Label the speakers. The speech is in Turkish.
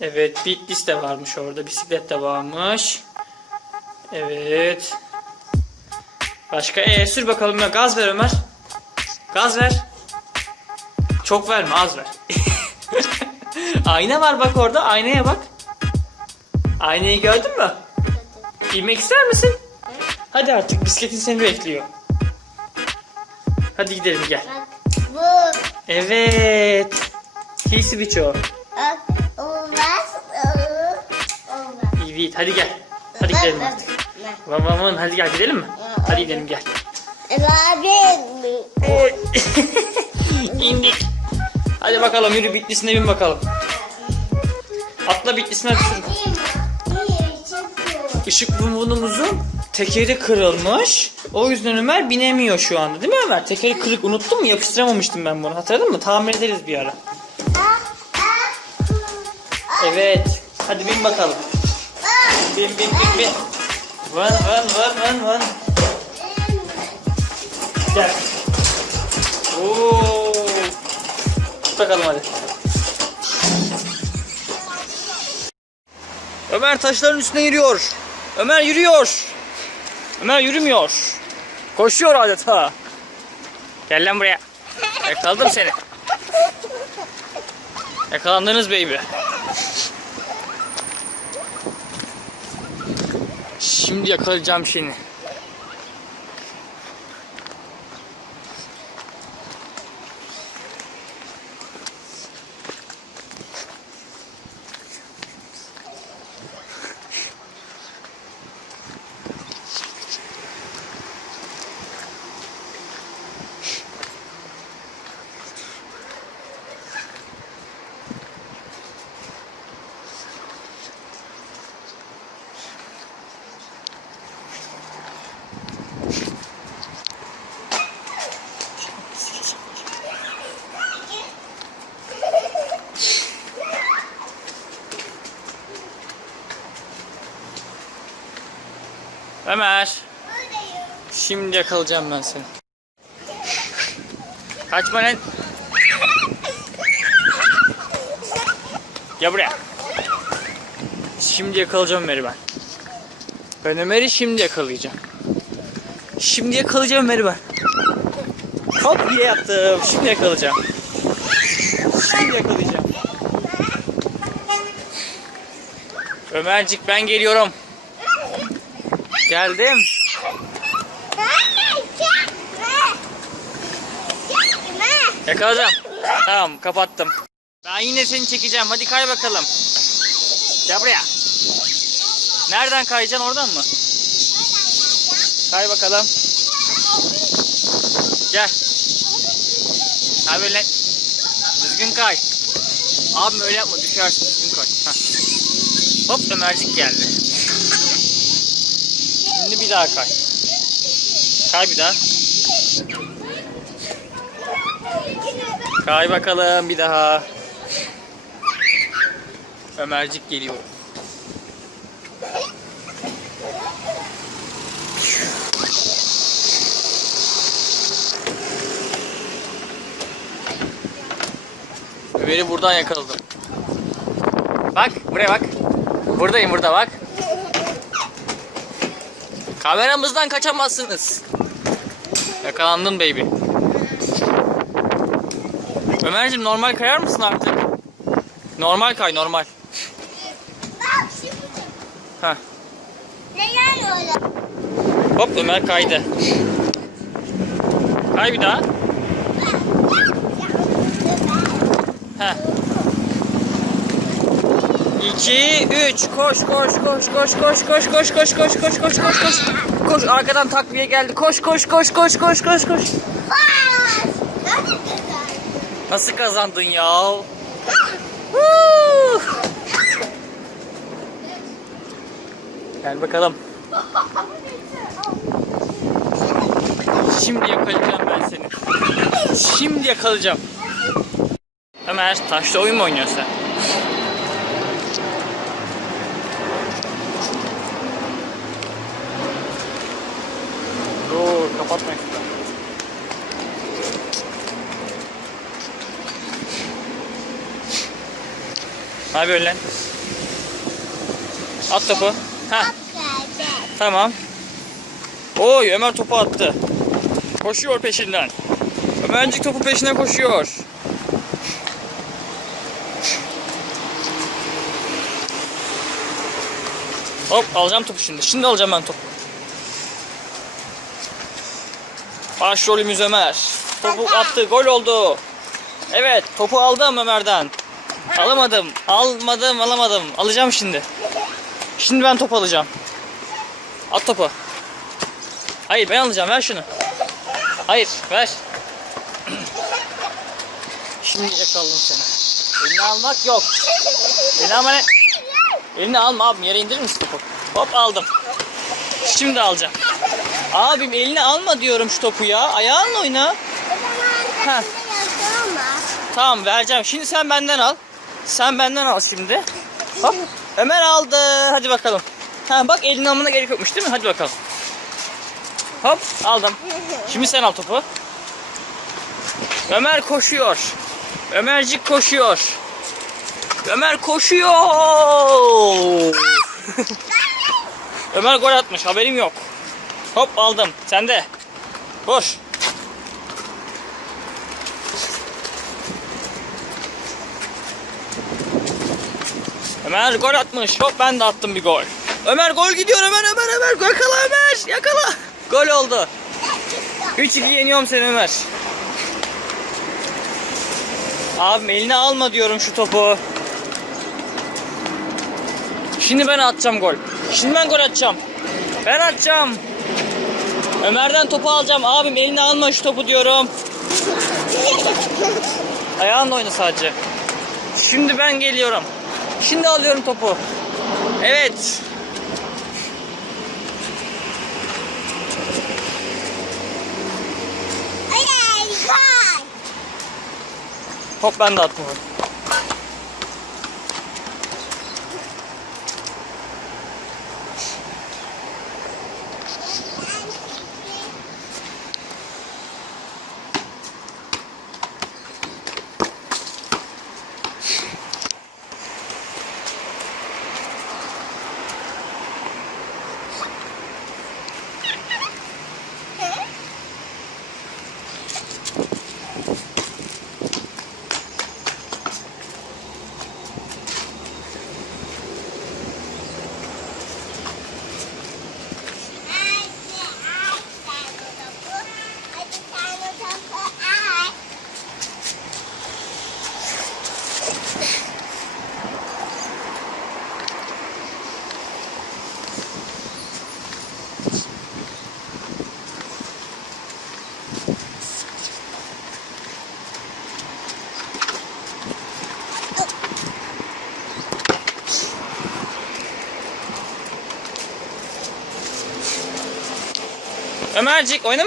Speaker 1: Evet Bitlis de varmış orada. Bisiklet de varmış. Evet. Başka ee sür bakalım ya gaz ver Ömer. Gaz ver. Çok verme az ver. Ayna var bak orada aynaya bak. Aynayı gördün mü? Bilmek ister misin? Hadi artık bisikletin seni bekliyor. Hadi gidelim gel. Evet. Hisi biço.
Speaker 2: Bak
Speaker 1: Evet hadi gel. Hadi gidelim artık. Van hadi gel gidelim mi? Hadi gidelim gel.
Speaker 2: Abi.
Speaker 1: Oy. İndik. Hadi bakalım yürü Bitlis'ine bin bakalım. Atla Bitlis'ine düşün. Işık bumbunumuzun tekeri kırılmış. O yüzden Ömer binemiyor şu anda değil mi Ömer? Tekeri kırık unuttun mu? Yapıştıramamıştım ben bunu. Hatırladın mı? Tamir ederiz bir ara. Evet. Hadi bin bakalım. Bin bin bin bin. Van van van van van. Gel. Oo. Tut bakalım hadi. Ömer taşların üstüne yürüyor. Ömer yürüyor. Ömer yürümüyor. Koşuyor adeta. Gel lan buraya. Yakaladım seni. Yakalandınız baby. Şimdi yakalayacağım seni. Ömer. Şimdi yakalayacağım ben seni. Kaçma lan. Gel buraya. Şimdi yakalayacağım Ömer'i ben. Ben Ömer'i şimdi yakalayacağım. Şimdi yakalayacağım Ömer'i ben. Hop diye yaptım. Şimdi yakalayacağım. Şimdi yakalayacağım. Ömercik ben geliyorum. Geldim. Yakaladım. Tamam kapattım. Ben yine seni çekeceğim. Hadi kay bakalım. Gel buraya. Nereden kayacaksın oradan mı? Kay bakalım. Gel. Abi öyle. Düzgün kay. Abim öyle yapma düşersin düzgün kay. Heh. Hop Ömercik geldi. Bir daha kay. Kay bir daha. Kay bakalım bir daha. Ömercik geliyor. Ömer'i buradan yakaladım. Bak buraya bak. Buradayım burada bak. Kameramızdan kaçamazsınız. Yakalandın baby. Ömerciğim normal kayar mısın artık? Normal kay normal. Heh.
Speaker 2: Neden öyle?
Speaker 1: Hop Ömer kaydı. Kay bir daha. Heh. 2 3 koş koş koş koş koş koş koş koş koş koş koş koş koş koş arkadan takviye geldi koş koş koş koş koş koş koş nasıl kazandın ya gel bakalım şimdi yakalayacağım ben seni şimdi yakalayacağım Ömer taşla oyun mu oynuyorsun sen? Dur kapatma şuradan. Ne yapıyorsun lan? At topu. Ha tamam. Oy Ömer topu attı. Koşuyor peşinden. Ömercik topu peşine koşuyor. Hop alacağım topu şimdi. Şimdi alacağım ben topu. Başrolümüz Ömer. Topu attı. Gol oldu. Evet topu aldım Ömer'den. Alamadım. Almadım alamadım. Alacağım şimdi. Şimdi ben top alacağım. At topu. Hayır ben alacağım. Ver şunu. Hayır ver. Şimdi yakaladım seni. Elini almak yok. Elini alma ne? Elini alma abim yere indirir misin topu? Hop aldım. Şimdi alacağım. Abim elini alma diyorum şu topu ya. Ayağınla oyna. Ha. Tamam vereceğim. Şimdi sen benden al. Sen benden al şimdi. Hop. Ömer aldı. Hadi bakalım. Ha bak elini almana gerek yokmuş değil mi? Hadi bakalım. Hop aldım. Şimdi sen al topu. Ömer koşuyor. Ömercik koşuyor. Ömer koşuyor. Ömer gol atmış. Haberim yok. Hop aldım. Sen de. Koş. Ömer gol atmış. Hop ben de attım bir gol. Ömer gol gidiyor Ömer Ömer Ömer. Yakala Ömer. Yakala. Gol oldu. 3-2 yeniyorum seni Ömer. Abim eline alma diyorum şu topu. Şimdi ben atacağım gol. Şimdi ben gol atacağım. Ben atacağım. Ömer'den topu alacağım. Abim eline alma şu topu diyorum. Ayağınla oyna sadece. Şimdi ben geliyorum. Şimdi alıyorum topu. Evet. Hop ben de attım. Ömercik oynamayacak.